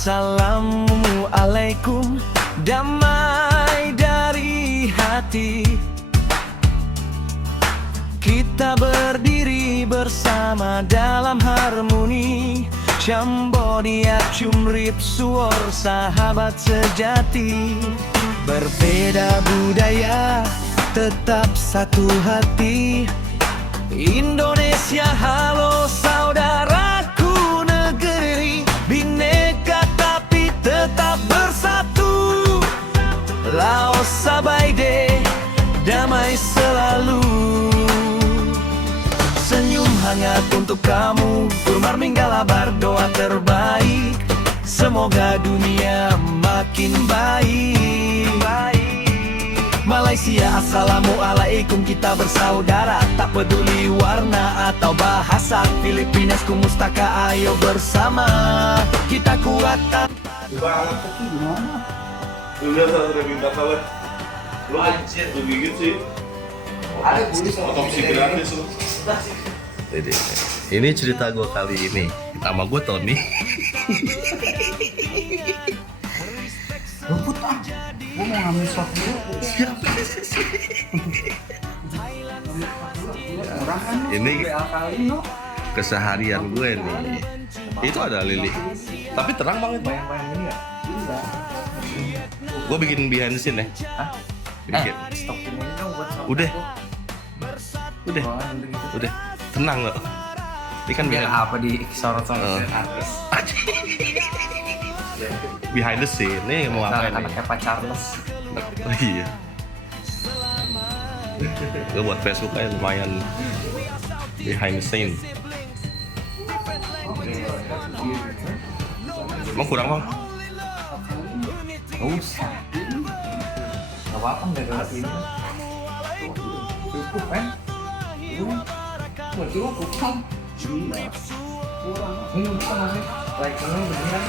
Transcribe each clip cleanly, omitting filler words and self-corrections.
Assalamualaikum, damai dari hati. Kita berdiri bersama dalam harmoni. Cambodia Cumrip Suor, sahabat sejati. Berbeda budaya, tetap satu hati. Indonesia, halo saudaraku, negeri bineka tapi tetap bersatu. Laos Sabaide, damai selalu. Senyum hangat untuk kamu, Urmar Minggala berdoa terbaik. Semoga dunia makin baik. Malaysia, assalamualaikum, kita bersaudara, tak peduli warna atau bahasa. Filipinas, kumustaka, ayo bersama kita kuat tanpa. Banget tuh gimana? Lu lihat saya minta salah. Lu anjir, lu gigit sih. Ada bulis Otopsi gratis lu. Ini cerita gue kali ini. Nama gue Tony. Luput ah, gue mau ngambil shot dulu. Murah kan? Ini Alkalino. keseharian gue nih. Itu ada lili. Tapi terang banget. Bayang-bayang ini ya? Enggak. Gue bikin behind the scene ya. Hah? Bikin. Stokin ini dong buat shot. Udah. Udah. Oh, gitu. Udah. Tenang loh. Ini kan Biar behind, apa di sorot-sorot artis? behind the scene. Nih mau ngapain nih? Anaknya Pak Charles. Oh iya. Gue buat Facebook aja lumayan behind the scene. Emang kurang bang? Gak usah. Gak apa-apa nggak ada ini. Cukup kan? Buat cukup kan? Kurang. Ini bukan masih. Like ini beneran.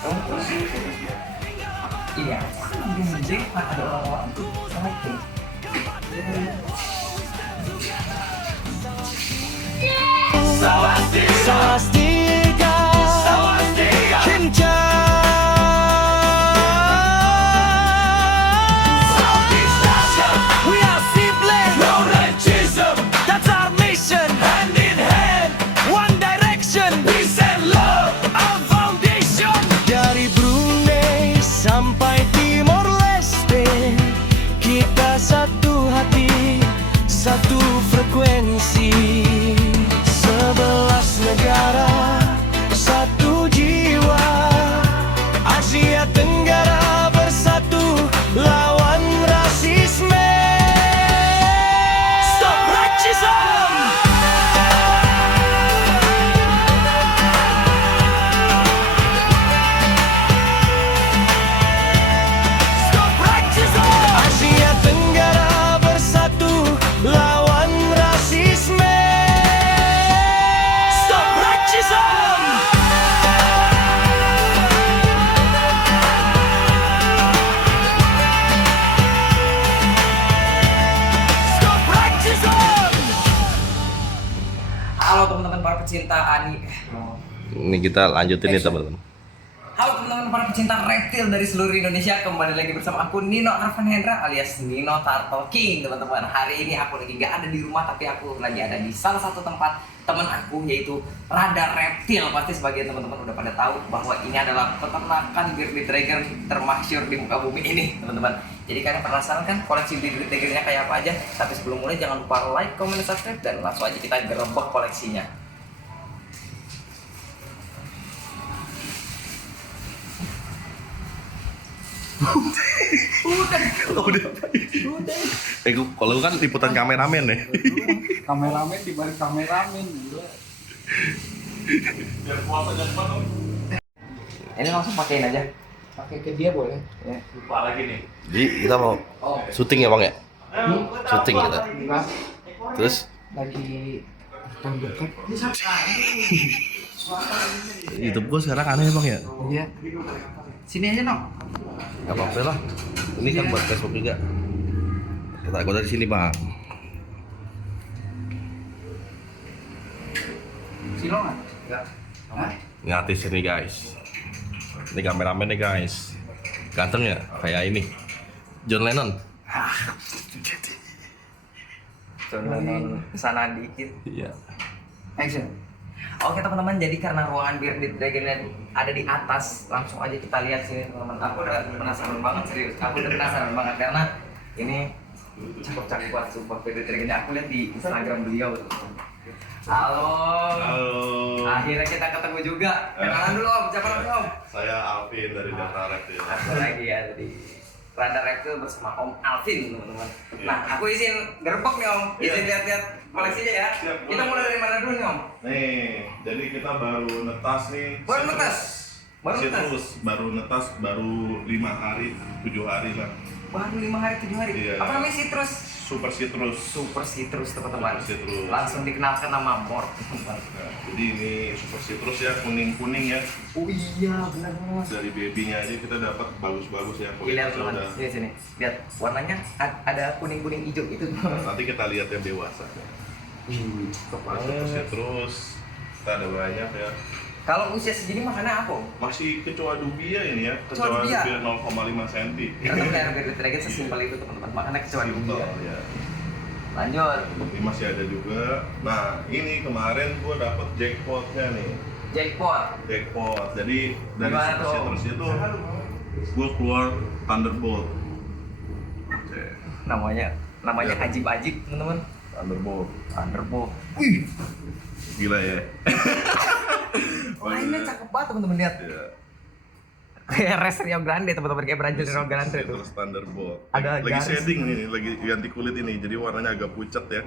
Kamu terus. Iya. Anjing, ada orang-orang tuh sama itu. Swastika, Kinca. We are siblings, no racism. That's our mission, hand in hand, one direction. Peace and love, our foundation. Dari Brunei sampai Timor Leste, kita satu hati, satu frekuensi. 11 negara, satu jiwa. Asia Tenggara bersatu lawan rasisme. Stop racism. Stop racism. Asia Tenggara bersatu lawan rasisme. Stop racism. Stop racism. Halo teman-teman para pecinta ani. Ini kita lanjutin nih teman-teman. Halo teman-teman para pecinta reptil dari seluruh Indonesia, kembali lagi bersama aku Nino Arvan Hendra alias Nino Turtle King, teman-teman. Hari ini aku lagi nggak ada di rumah, tapi aku lagi ada di salah satu tempat teman aku, yaitu Radar Reptil. Pasti sebagian teman-teman udah pada tahu bahwa ini adalah peternakan bearded dragon termasyhur di muka bumi ini, teman-teman. Jadi kalian penasaran kan koleksi bearded dragonnya kayak apa aja? Tapi sebelum mulai jangan lupa like, comment, subscribe, dan langsung aja kita gerebek koleksinya. Udah. Kalau lu kan liputan kameramen ya. Kameramen di balik kameramen gila. Biar puasanya cepat dong. Ini langsung pakein aja. Pakai ke dia boleh. Ya. Lupa lagi nih. Jadi kita mau syuting ya bang ya? Syuting kita. Mas, Terus lagi tahun dekat. YouTube gue sekarang aneh bang ya? Iya. Sini aja dong. Gak apa-apa lah. Ini kan buat Facebook juga. Kita gue dari sini bang. Silo nggak? Nggak. Hah? Ini artis ini guys. Ini kameramen nih guys. Ganteng ya? Kayak ini. John Lennon. Nonton kesana dikit. Iya. Action. Oke teman-teman, jadi karena ruangan Bearded Dragon ada di atas, langsung aja kita lihat sini teman-teman. Aku udah penasaran banget, serius. Aku udah penasaran banget karena ini cakep-cakep banget sumpah Bearded Dragon. Aku lihat di Instagram beliau. Halo. Halo. Akhirnya kita ketemu juga. Kenalan dulu Om, siapa namanya Om? Saya Alvin dari Data Reptil. Aku lagi ada di Randa Reptil bersama Om Alvin teman-teman. Nah, aku izin gerbek nih Om, izin Iya. lihat-lihat koleksinya ya. Siap, Kita mulai dari mana dulu nih Om? Nih, jadi kita baru netas nih. Baru citrus. netas? Baru Citrus, baru netas, baru 5 hari, 7 hari lah. Baru 5 hari 7 hari. Iya. Apa namanya citrus? Super citrus. Super citrus teman-teman. Super citrus. Langsung dikenalkan nama Mort teman-teman. Nah, jadi ini super citrus ya, kuning-kuning ya. Oh iya, benar-benar. Dari babynya aja kita dapat bagus-bagus ya. Lihat Kualitasnya teman, udah. sini sini. Lihat warnanya ada kuning-kuning hijau itu. Nanti kita lihat yang dewasa. Super citrus. Kita ada banyak ya. Kalau usia segini makannya apa? Om? Masih kecoa dubia ini ya, Kecoa kecoa dubia? dubia 0,5 cm. Karena pelihara Bearded Dragon sesimpel itu teman-teman. Makannya kecoa dubia. ya. Lanjut. Ini masih ada juga. Nah, ini kemarin gua dapet jackpotnya nih. Jackpot. Jackpot. Jadi dari Gimana super tuh? citrus itu gua keluar Thunderbolt. Oke. Namanya Ya. ajib-ajib teman-teman. Thunderbolt. Thunderbolt. Gila ya. Wah ini cakep banget teman-teman, lihat. Ya. Kayak Res Rio Grande teman-teman, kayak Brazil Rio Grande tuh. Citrus Thunderbolt. Ada Lagi garis. shading nih, lagi ganti kulit ini. Jadi warnanya agak pucat ya.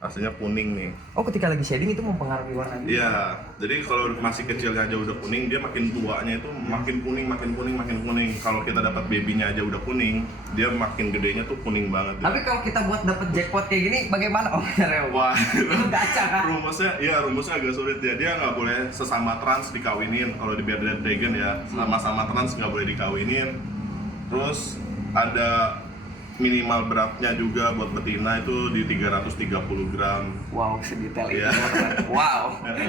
Aslinya kuning nih. Oh, ketika lagi shading itu mempengaruhi warna. Iya, jadi kalau masih kecilnya aja udah kuning, dia makin tuanya itu makin kuning, makin kuning, makin kuning. Kalau kita dapat babynya aja udah kuning, dia makin gedenya tuh kuning banget. Ya. Tapi kalau kita buat dapet jackpot kayak gini, bagaimana Om? Wah, Itu gacha kan? rumusnya agak sulit ya. Dia nggak boleh sesama trans dikawinin. Kalau di Bearded Dragon ya, sama-sama trans nggak boleh dikawinin. Terus ada minimal beratnya juga buat betina itu di 330 gram. Wow, sedetail itu Iya. teman-teman. Wow,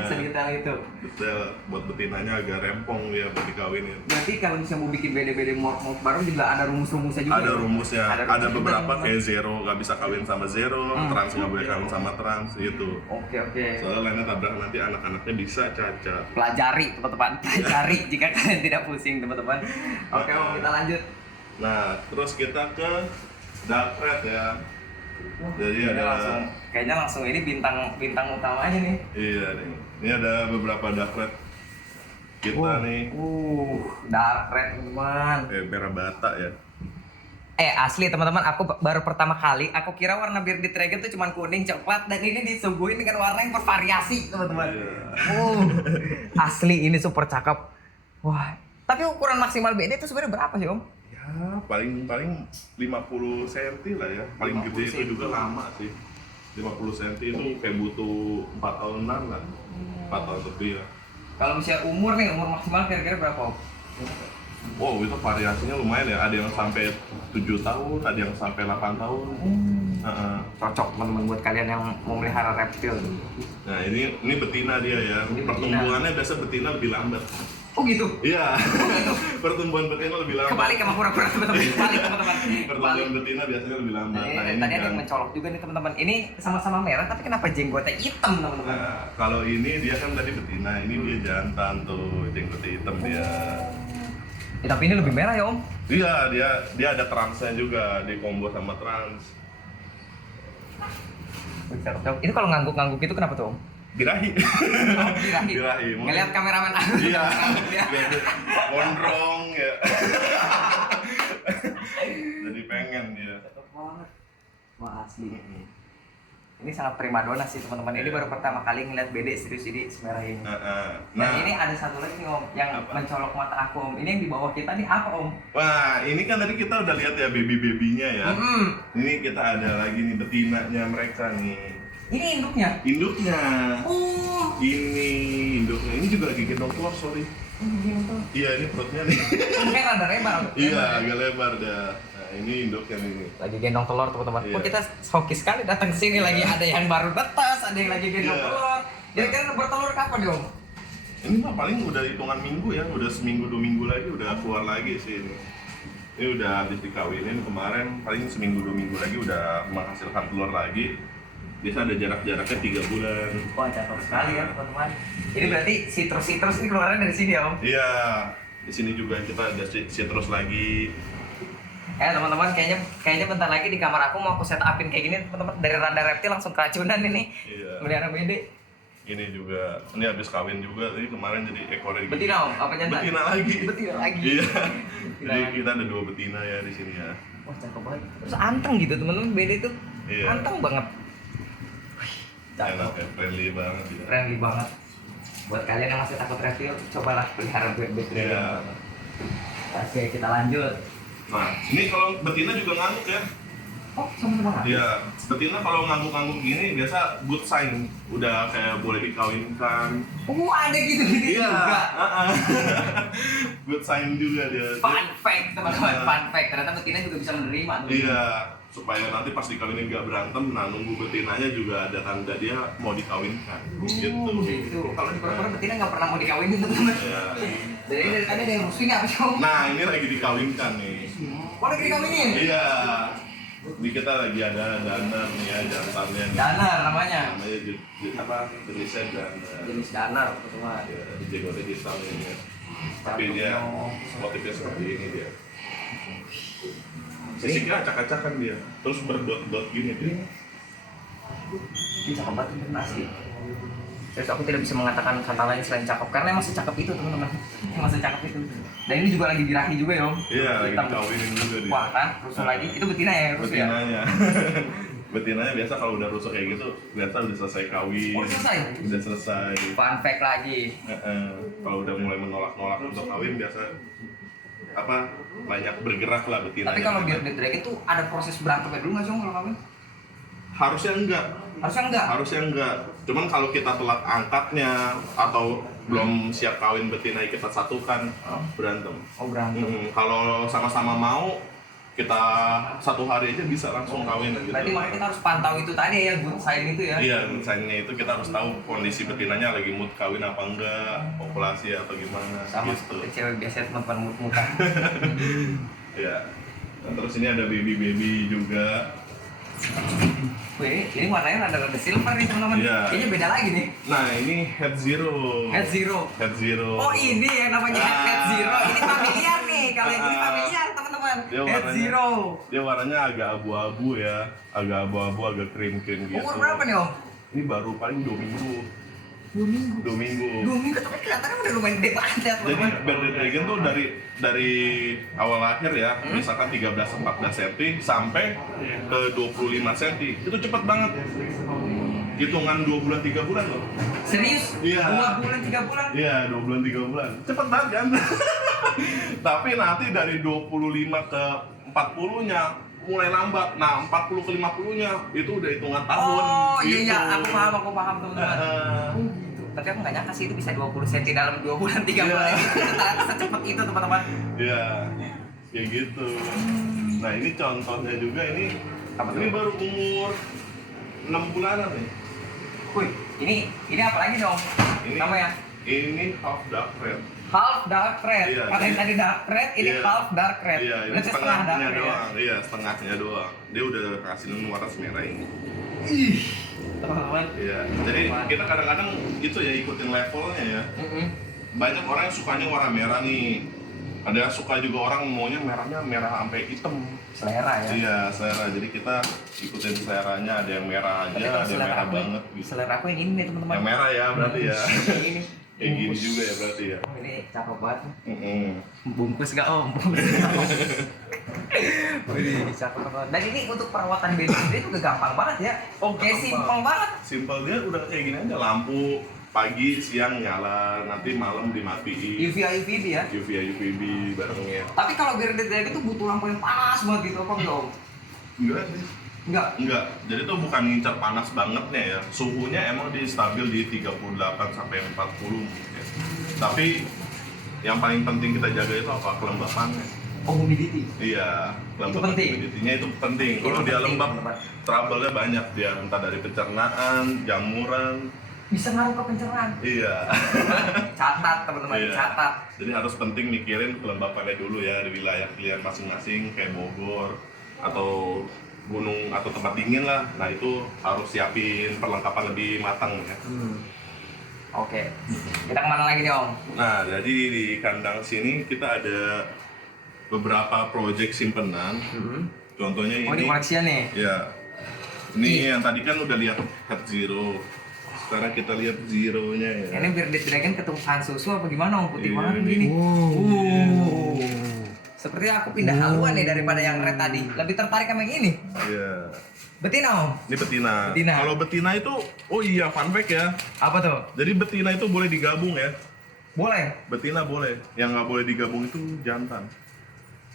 sedetail itu. Detail, buat betinanya agak rempong ya buat dikawinin. Berarti kalau misalnya mau bikin bede-bede mort baru juga ada rumus-rumusnya juga. Ada ya? rumusnya, Ada ada rumus beberapa juga, kayak zero nggak bisa kawin sama zero, trans nggak boleh kawin sama trans gitu. Oke, oke. Soalnya lainnya tabrak nanti anak-anaknya bisa cacat. Pelajari teman-teman, pelajari jika kalian tidak pusing teman-teman. Oke Om, kita lanjut. Nah, terus kita ke dark red ya. Jadi Kayaknya langsung ini bintang utamanya nih. iya nih. Ini ada beberapa dark red kita nih. Dark red teman. Merah bata ya. Asli teman-teman, aku baru pertama kali aku kira warna Bearded Dragon tuh cuma kuning coklat dan ini disuguhin dengan warna yang bervariasi teman-teman. Iya. Asli ini super cakep. Wah, tapi ukuran maksimal BD itu sebenarnya berapa sih Om? Ya, paling 50 cm lah ya. Paling 50 gede itu juga lama sih. 50 cm itu kayak butuh 4 tahunan lah. 4 tahun lebih ya. Kalau misalnya umur maksimal kira-kira berapa Om? Wow, itu variasinya lumayan ya. Ada yang sampai 7 tahun, ada yang sampai 8 tahun. Cocok teman-teman buat kalian yang mau melihara reptil. Nah, ini betina dia ya. Ini betina. Pertumbuhannya biasa betina lebih lambat. Oh gitu? Iya. Pertumbuhan betina lebih lambat. Kebalik sama kura-kura teman-teman. Kebalik teman-teman. Pertumbuhan betina biasanya lebih lambat. Nah, Nah, ini tadi ada kan. yang mencolok juga nih teman-teman. Ini sama-sama merah tapi kenapa jenggotnya hitam teman-teman? Nah, kalau ini dia kan tadi betina, ini dia jantan tuh, jenggotnya hitam dia. Tapi ini lebih merah ya Om? Iya, dia ada transnya juga, di combo sama trans. Ini kalau ngangguk-ngangguk itu kenapa tuh Om? Birahi. Birahi. Birahi. Ngeliat kameramen aku. Iya. Gondrong ya. Jadi pengen dia. Wah asli. Ini sangat primadona sih teman-teman. Ini baru pertama kali ngeliat BD serius ini semerah ini. Dan ini ada satu lagi nih Om yang Apa? mencolok mata aku Om. Ini yang di bawah kita nih apa Om? Wah, ini kan tadi kita udah lihat ya baby-babynya ya. Ini kita ada lagi nih betinanya mereka nih. Ini induknya. Induknya. Oh. Ini induknya. Ini juga lagi gendong telur, sorry. Ini tuh. Iya, ini perutnya nih. Kayak rada lebar. Iya, agak lebar dah. Nah, ini induknya nih. Lagi gendong telur teman-teman. Iya. Kok kita hoki sekali datang ke sini lagi ada yang baru netas, ada yang lagi gendong Iya. telur. Kira-kira bertelur kapan nih Om? Ini mah paling udah hitungan minggu ya, udah seminggu 2 minggu lagi udah keluar lagi sih ini. Ini udah habis dikawinin kemarin, paling seminggu 2 minggu lagi udah menghasilkan telur lagi. Biasa ada jaraknya 3 bulan. Wah, cakep sekali ya teman-teman. Ini berarti sitrus ini keluarnya dari sini ya Om? Iya, di sini juga kita ada citrus lagi. Teman-teman, kayaknya bentar lagi di kamar aku mau aku set upin kayak gini teman-teman, dari radar reptil langsung keracunan ini. Iya. Melihara bede. Ini juga, ini habis kawin juga, jadi kemarin jadi ekornya gitu. Betina Om, apa jantan? Betina lagi. Betina lagi. Iya. Betina Jadi lagi. kita ada 2 betina ya di sini ya. Wah, cakep banget. Terus anteng gitu teman-teman, bede tuh. Iya. Anteng banget. Enak ya, friendly banget ya. Friendly banget. Buat kalian yang masih takut reptil, cobalah pelihara bebek dragon. Iya. Oke, kita lanjut. Nah, ini kalau betina juga ngantuk ya. Oh, sama-sama nggak? Iya, betina kalau ngangguk-ngangguk gini biasa good sign, udah kayak boleh dikawinkan. Ada gitu-gitu Iya, juga. good sign juga dia. Fun fact teman-teman, Iya. fun fact. Ternyata betina juga bisa menerima. teman-teman. Iya, supaya nanti pas dikawinin gak berantem, nah nunggu betinanya juga ada tanda dia mau dikawinkan. Gitu. Gitu. Kalau di pura-pura betina nggak pernah mau dikawinin teman-teman. Iya. Dari tadi ada yang rusuh ini apa sih Om? Nah, ini lagi dikawinkan nih. Oh, lagi dikawinin? Iya. Di kita lagi ada danar nih ya, jantannya nih. Danar namanya. Namanya apa? Jenisnya danar. Jenis danar teman-teman. Ya, jenggotnya hitam ini ya. Tapi dia motifnya seperti ini dia. Sisiknya acak-acakan dia, terus berdot-dot gini dia. Ini cakep banget bener asli. Terus aku tidak bisa mengatakan kata lain selain cakep karena emang secakep itu teman-teman. Emang secakep itu. Dan ini juga lagi dirahi juga ya Om. Iya, lagi Hitam. dikawinin juga dia. Wah kan, rusuh lagi. Itu betina ya rusuh ya? Betinanya. Betinanya biasa kalau udah rusuh kayak gitu, biasa udah selesai kawin. Oh, selesai? Udah selesai. Fun fact lagi. Kalau udah mulai menolak-nolak untuk kawin biasa apa banyak bergerak lah betinanya. Tapi kalau bearded dragon tuh ada proses berantemnya dulu nggak sih Om kalau kawin? Harusnya enggak. Harusnya enggak. Harusnya enggak. Cuman kalau kita telat angkatnya atau belum siap kawin betina kita satukan berantem. Oh berantem. Kalau sama-sama mau kita 1 hari aja bisa langsung kawin gitu. Berarti makanya kita harus pantau itu tadi ya, good sign itu ya. Iya, misalnya itu kita harus tahu kondisi betinanya lagi mood kawin apa enggak, populasi atau gimana Sama gitu. seperti cewek biasa teman-teman muka. Iya. Nah, terus ini ada baby juga. Wih, ini warnanya rada-rada silver nih teman-teman. Iya. Kayaknya beda lagi nih. Nah, ini head zero. Head zero. Head zero. Oh ini ya namanya head zero. Ini familiar nih. Kalau yang ini Ah. familiar teman-teman. Dia Head warnanya- zero. Dia warnanya agak abu-abu ya, agak abu-abu, agak krim-krim gitu. Umur berapa nih Om? Ini baru paling 2 minggu. 2 minggu. 2 minggu. 2 minggu tapi kelihatannya udah lumayan gede banget ya Jadi teman-teman. bearded dragon tuh dari awal lahir ya, misalkan 13-14 cm sampai ke 25 cm. Itu cepet banget. Hitungan 2 bulan 3 bulan loh. Serius? Iya. 2 bulan 3 bulan? Iya, 2 bulan 3 bulan. Cepet banget kan? Tapi nanti dari 25 ke 40-nya mulai lambat. Nah, 40 ke 50-nya itu udah hitungan tahun. Oh iya gitu. iya, aku paham teman-teman. Oh gitu. Tapi aku nggak nyangka sih itu bisa 20 cm dalam 2 bulan 3 bulan. Iya. Itu ternyata secepat itu teman-teman. Iya, ya gitu. Nah, ini contohnya juga ini Apa tuh? ini baru umur 6 bulanan nih. Wih, ini apa lagi dong? Ini Namanya ini half dark red. half dark red. Iya, Kalau yang ini- tadi dark red, ini Iya. half dark red. Iya, ini Berarti setengah dark setengahnya red ya? doang. Iya, setengahnya doang. Dia udah ngasilin warna merah ini. Teman-teman. Iya. Jadi kita kadang-kadang itu ya ikutin levelnya ya. Banyak orang yang sukanya warna merah nih. Ada yang suka juga orang maunya merahnya merah sampai hitam. Selera ya. Iya, selera. Jadi kita ikutin seleranya. Ada yang merah aja, Tapi kalau ada yang merah banget gitu. selera aku yang ini nih teman-teman. Yang merah ya berarti ya. Yang ini. Kayak gini juga ya berarti ya. Oh, ini cakep banget. Mm-mm. Bungkus gak Om? Bungkus gak Om? Wih, cakep banget. Dan ini untuk perawatan baby itu juga gampang banget ya. Oh, Kayak gampang. simpel banget. Simpel dia udah kayak gini aja, lampu pagi siang nyala, nanti malam dimatiin. UVA UVB ya. UVA UVB barengnya. Tapi kalau bearded dragon itu butuh lampu yang panas banget gitu apa enggak Om? Enggak sih. Enggak. Enggak. Jadi tuh bukan ngincar panas bangetnya ya. Suhunya emang di stabil di 38 sampai 40 mungkin ya. Tapi yang paling penting kita jaga itu apa? Kelembapannya. Oh, humidity. Iya, Itu penting. humidity-nya itu penting. Kalau Itu dia penting, lembab, teman-teman. trouble-nya banyak dia, entah dari pencernaan, jamuran, Bisa ngaruh ke pencernaan. Iya. Catat teman-teman, Iya. catat. Jadi harus penting mikirin kelembapannya dulu ya di wilayah kalian masing-masing kayak Bogor atau gunung atau tempat dingin lah. Nah itu harus siapin perlengkapan lebih matang ya. Oke. Kita kemana lagi nih Om? Nah jadi di kandang sini kita ada beberapa project simpenan. Contohnya Oh ini ini. koleksian nih. Ya. Ini yang tadi kan udah lihat Head Zero. Sekarang kita lihat Zero-nya ya. Ini Bearded Dragon ketumpahan susu apa gimana Om? Putih Iya, banget ini. gini. Sepertinya aku pindah haluan nih daripada yang red tadi. Lebih tertarik sama yang ini. Iya. Betina Om? Ini betina. Betina. Kalau betina itu, oh iya fun fact ya. Apa tuh? Jadi betina itu boleh digabung ya. Boleh? Betina boleh. Yang nggak boleh digabung itu jantan.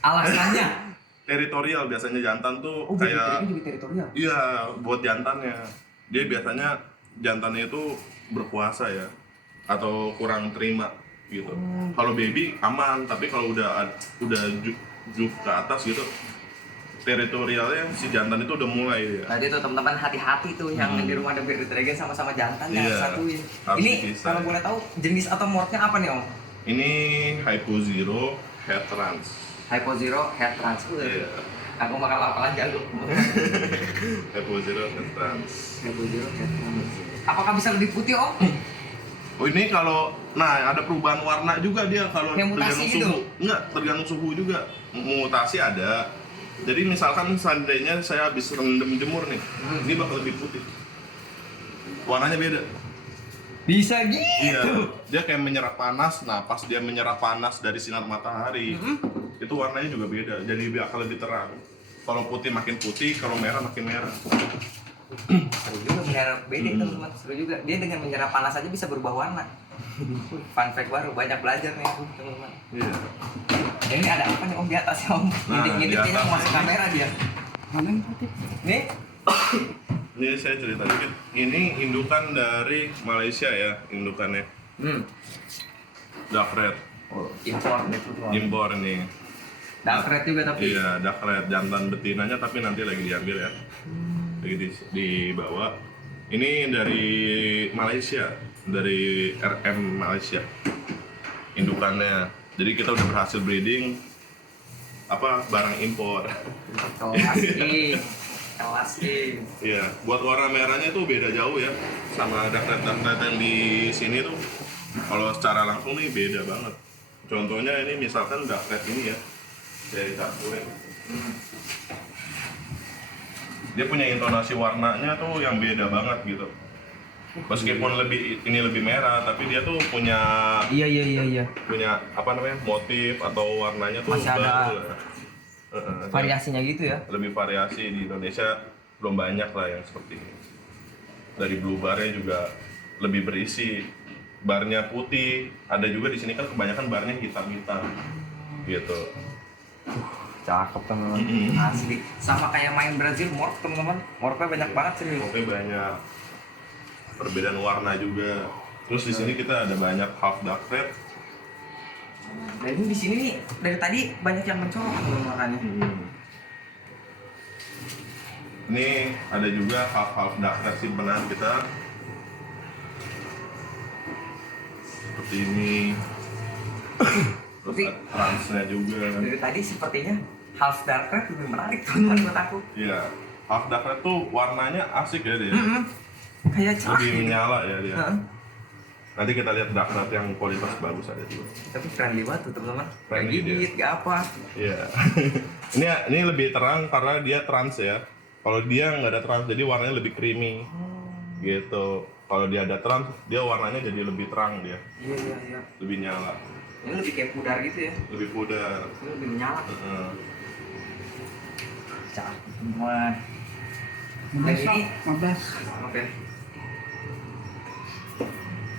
Alasannya? Teritorial biasanya jantan tuh Oh, kayak. juga teritorial. Iya, buat jantannya. Dia biasanya jantannya itu berkuasa ya, atau kurang terima gitu. Kalau baby aman, tapi kalau udah juk ke atas gitu, teritorialnya si jantan itu udah mulai ya. Tadi tuh teman-teman hati-hati tuh yang di rumah ada Bearded Dragon sama-sama jantan yang Iya, satuin. harus Ini dipisah. kalau boleh tahu jenis atau morphnya apa nih Om? Ini Hypo Zero Head Trans. Hypo Zero Head Trans. Iya. Aku bakal lapangan jago. Hypo Zero Head Trans. Hypo Zero Head Trans. Apakah bisa lebih putih Om? Oh ini kalau, nah ada perubahan warna juga dia kalau Kayak mutasi tergantung gitu? suhu. Enggak, tergantung suhu juga. Mutasi ada. Jadi misalkan seandainya saya habis rendam jemur nih, ini bakal lebih putih. Warnanya beda. Bisa gitu. Iya, dia kayak menyerap panas. Nah, pas dia menyerap panas dari sinar matahari, itu warnanya juga beda. Jadi bakal lebih terang. Kalau putih makin putih, kalau merah makin merah. Seru juga menyerap beda teman-teman. Seru juga. Dia dengan menyerap panas aja bisa berubah warna. Fun fact baru, banyak belajar nih aku teman-teman. Iya. Ini ada apa nih Om di atas Om? Ngintip-ngintip di kayaknya atas. mau masuk kamera dia. Mana yang putih? Nih, Ini saya cerita dikit. Ini indukan dari Malaysia ya, indukannya. Dark Red, oh, impor nih tuh. impor nih. Dark red juga tapi. Iya, Dark Red jantan betinanya tapi nanti lagi diambil ya. Lagi dibawa. Ini dari Malaysia, dari RM Malaysia. Indukannya. Jadi kita udah berhasil breeding barang impor. Kelas king. Kelas king. Iya, buat warna merahnya tuh beda jauh ya sama Dark Red yang di sini tuh. Kalau secara langsung nih beda banget. Contohnya ini misalkan Dark Red ini ya, dari Dark Red. Dia punya intonasi warnanya tuh yang beda banget gitu. Meskipun ini lebih merah, tapi dia tuh punya Iya. punya motif atau warnanya tuh Masih ada baru lah. variasinya gitu ya. Lebih variasi di Indonesia belum banyak lah yang seperti ini. Dari blue barnya juga lebih berisi, barnya putih, ada juga di sini kan kebanyakan barnya hitam-hitam gitu. Cakep teman-teman. Asli. Sama kayak main Brazil morph teman-teman. Morphnya banyak banget sih. Oke, banyak perbedaan warna juga. Terus di sini kita ada banyak half dark red. Dan ini di sini nih dari tadi banyak yang mencolok makanya. Ini ada juga half dark red simpenan kita. Seperti ini. Terus Tapi- ada transnya juga. Dari tadi sepertinya half dark red lebih menarik teman-teman buat aku. Iya, half dark red tuh warnanya asik ya dia. Kayak cerah Lebih gitu. menyala ya dia. Heeh. Nanti kita lihat dark red yang kualitas bagus ada juga. Tapi friendly banget tuh teman-teman. Gak Friendly dia. gigit, gak apa. Iya. ini lebih terang karena dia trans ya. Kalau dia nggak ada trans, jadi warnanya lebih creamy. Gitu. Kalau dia ada trans, dia warnanya jadi lebih terang dia, Iya. lebih nyala, Ini lebih kayak pudar gitu ya. lebih pudar. Ini lebih menyala. Heeh. Cakep teman. Dan ini 15 oke.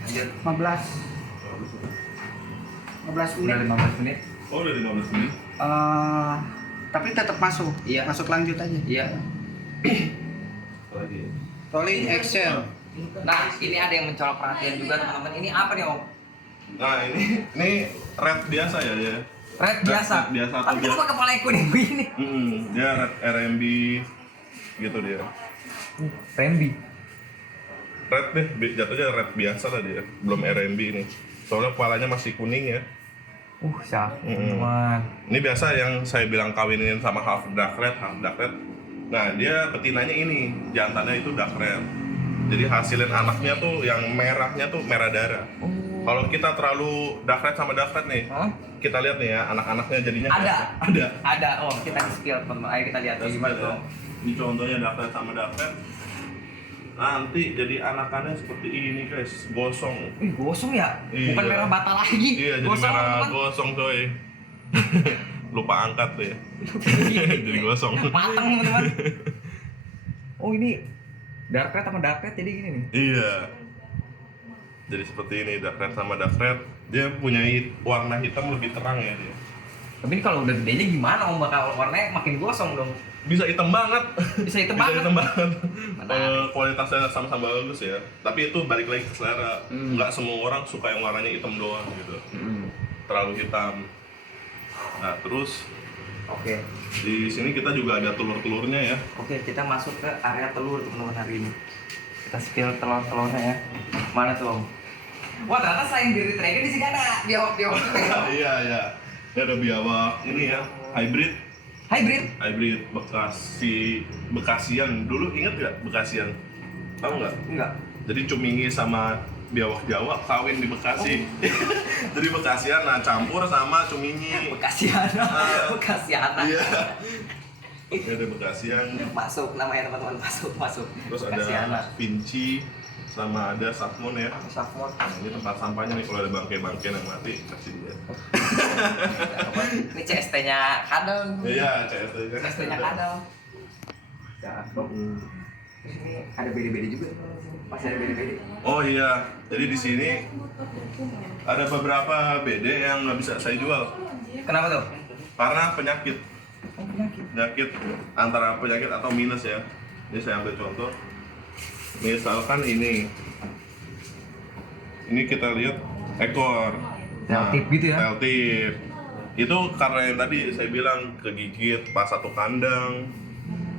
Lanjut. 15 Udah menit 15 menit. Oh udah 15 menit. tapi tetap masuk. Iya. Masuk lanjut aja. Iya. Lagi. Rolling action. Nah, ini ada yang mencolok perhatian juga teman-teman. Ini apa nih Om? Nah ini red biasa ya dia. Red biasa. Red biasa atau Tapi biasa. kenapa kepala kuning begini? Dia red RMB gitu dia. Rembi. red deh, jatuhnya red biasa lah dia, belum R&B ini. Soalnya kepalanya masih kuning ya. Cakep teman. Ini biasa yang saya bilang kawinin sama half dark red. Nah dia betinanya ini, jantannya itu dark red. Jadi hasilin anaknya tuh yang merahnya tuh merah darah. Kalau kita terlalu dark red sama dark red nih, kita lihat nih ya anak-anaknya jadinya Ada. Oh, kita di skill teman. Ayo kita lihat gimana tuh. Ini contohnya dark red sama dark red. Nanti jadi anakannya seperti ini guys, gosong. Gosong ya? Bukan Iya. merah bata lagi. Iya, jadi Gosong, merah teman. gosong coy. Lupa angkat tuh ya. Jadi gosong. Matang teman-teman. Oh ini dark red sama dark red jadi gini nih. Iya. Jadi seperti ini dark red sama dark red. Dia punya warna hitam lebih terang ya dia. Tapi ini kalau udah gedenya gimana om, bakal warnanya makin gosong dong. Bisa hitam banget. Bisa hitam Bisa banget. hitam banget. Menarik. Kualitasnya sama-sama bagus ya. Tapi itu balik lagi ke selera. Nggak semua orang suka yang warnanya hitam doang gitu. Terlalu hitam. Nah terus Oke. di sini kita juga ada telur-telurnya ya. Oke, kita masuk ke area telur teman-teman hari ini. Kita spill telur-telurnya ya. Mana tuh om? Wah ternyata selain Bearded Dragon di sini ada biawak-biawak juga ya. Iya. Ini ada biawak ini ya, hybrid Bekasian. Dulu ingat nggak Bekasian? Tahu nggak? Enggak. Jadi Cumingi sama biawak Jawa kawin di Bekasi. Jadi Bekasian nah campur sama Cumingi. Bekasiana. Ah. Bekasiana. Iya. Ini ada Bekasian. Masuk namanya teman-teman, masuk. Terus Bekasiana. ada Pinci sama ada Safmon ya. Safmon. Nah, ini tempat sampahnya nih kalau ada bangke-bangke yang mati kasih dia. Ini CST-nya kadal. Iya, CST-nya. CST-nya kadal. Cakep. Terus ini ada beda-beda juga. Masih ada beda-beda. Oh iya, jadi di sini ada beberapa BD yang nggak bisa saya jual Kenapa tuh? karena penyakit. Oh, penyakit. Penyakit antara penyakit atau minus ya. Ini saya ambil contoh. Misalkan ini kita lihat ekor. Tail tip gitu ya? Tail tip. Itu karena yang tadi saya bilang kegigit pas satu kandang,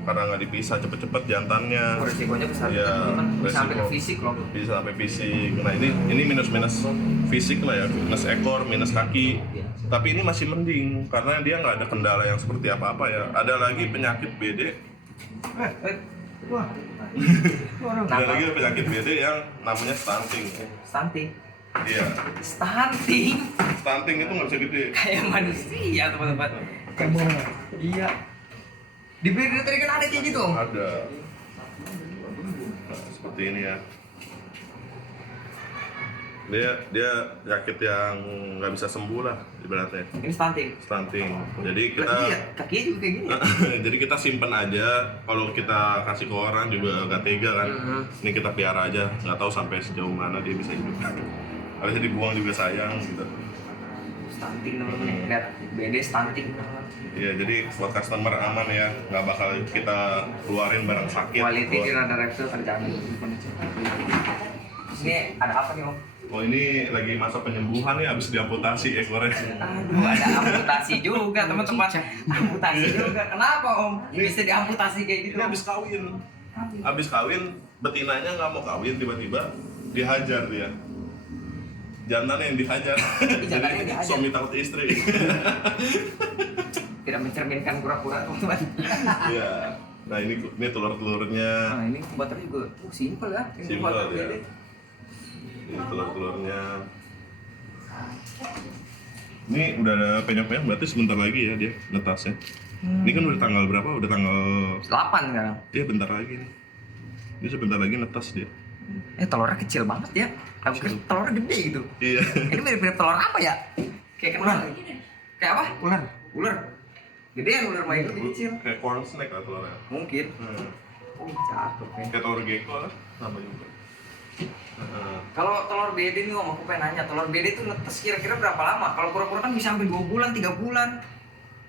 karena nggak dipisah cepet-cepet jantannya. Resikonya besar Iya, teman-teman. Bisa sampai ke resiko. fisik loh. Bisa sampai fisik. Nah ini minus fisik lah ya, minus ekor, minus kaki. Tapi ini masih mending karena dia nggak ada kendala yang seperti apa-apa ya. Ada lagi penyakit BD. Wah. Ada lagi penyakit BD yang namanya stunting. Stunting. Iya. Stunting. Stunting itu nggak bisa gede. Kayak manusia teman-teman. Kayak iya. Di Bearded Dragon ada kayak gitu om? Ada. Nah, seperti ini ya. Dia penyakit yang nggak bisa sembuh lah ibaratnya. Ini stunting. Stunting. Jadi kita Berarti ya, kakinya juga kayak gini ya? jadi kita simpen aja, kalau kita kasih ke orang juga gak tega kan. Ini kita pelihara aja, nggak tahu sampai sejauh mana dia bisa hidup. Habisnya dibuang juga sayang gitu. Stunting teman-teman. Lihat BD stunting. Iya, jadi buat customer aman ya, nggak bakal kita keluarin barang sakit. Quality di Rada Reptil terjamin. Ini ada apa nih om? Oh ini lagi masa penyembuhan ya, habis diamputasi ekornya. Aduh, ada amputasi juga teman-teman. Amputasi juga. Kenapa om? Bisa diamputasi kayak gitu? Ini habis kawin. Habis kawin, betinanya nggak mau kawin, tiba-tiba dihajar dia. Jantannya yang dihajar. Jantannya yang Jadi dihajar. suami takut istri. Tidak mencerminkan kura-kura teman-teman. Iya. Nah ini telur-telurnya. Nah ini baterainya juga simpel ya. Ini Simpel baterai ya. BD. Ini telur-telurnya. Ini udah ada penyok-penyok, berarti sebentar lagi ya dia netasnya. Ini kan udah tanggal berapa? Udah tanggal 8 sekarang. Iya bentar lagi nih. Ini sebentar lagi netas dia. Telurnya kecil banget ya. Aku kira telurnya gede gitu. Iya. Ini mirip-mirip telur apa ya? Kayak kenal. Kayak apa? Ular. Ular. Gedean ular main itu kecil. Kayak corn snake lah telurnya. Mungkin. Hmm. Oh, cakep ya. Kayak telur gecko lah, sama juga. Kalau telur BD nih om, aku pengen nanya, telur BD itu netes kira-kira berapa lama? Kalau kura-kura kan bisa sampai 2 bulan, 3 bulan.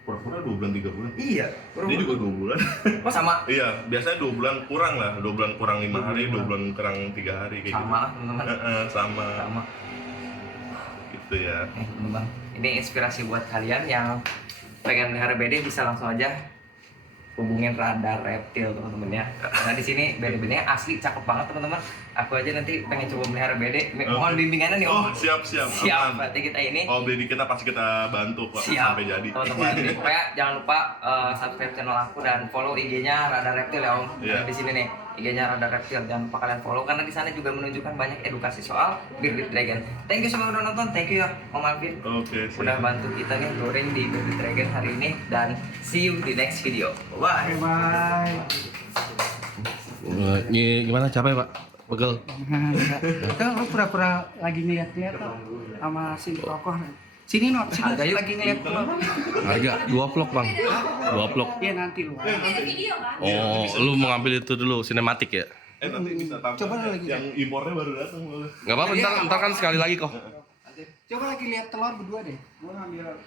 Pura-pura 2 bulan 3 bulan. Iya, Dia juga 2 bulan. Oh sama? Iya, biasanya 2 bulan kurang lah, 2 bulan kurang 5 hari, 2 bulan kurang 3 hari kayak Sama gitu. lah teman-teman. Sama. Sama. Gitu ya. Teman-teman. Ini inspirasi buat kalian yang pengen melihara BD bisa langsung aja hubungin Radar Reptil teman-teman ya. Karena di sini bede-bedenya asli cakep banget teman-teman. Aku aja nanti pengen coba melihara bede. Mohon bimbingannya nih Om. Oh, siap. Siap, Aman. berarti kita ini Kalau beli kita pasti kita bantu kok siap sampai jadi. teman-teman. Pokoknya jangan lupa subscribe channel aku dan follow IG-nya Radar Reptil ya Om. Iya. Di sini nih IG-nya Radar Reptil, jangan lupa kalian follow karena di sana juga menunjukkan banyak edukasi soal Bearded Dragon. Thank you semua udah nonton, thank you ya Om Alvin. Oke, siap. Udah bantu kita nih touring di Bearded Dragon hari ini dan see you di next video. Bye. Bye. Ini gimana capek Pak? Pegel. Itu lu pura-pura lagi ngeliat-ngeliat tuh sama si tokoh. Sini no, sini Harga yuk. lagi ngeliat telur. Harga 2 vlog Bang. 2 vlog. Iya nanti lu. Ada video kan? Oh, lu mau ngambil itu dulu sinematik ya? Nanti bisa tambah. Coba lagi. Yang impornya baru datang. Enggak apa-apa, ntar kan sekali lagi kok. Coba lagi lihat telur berdua deh. Gua ngambil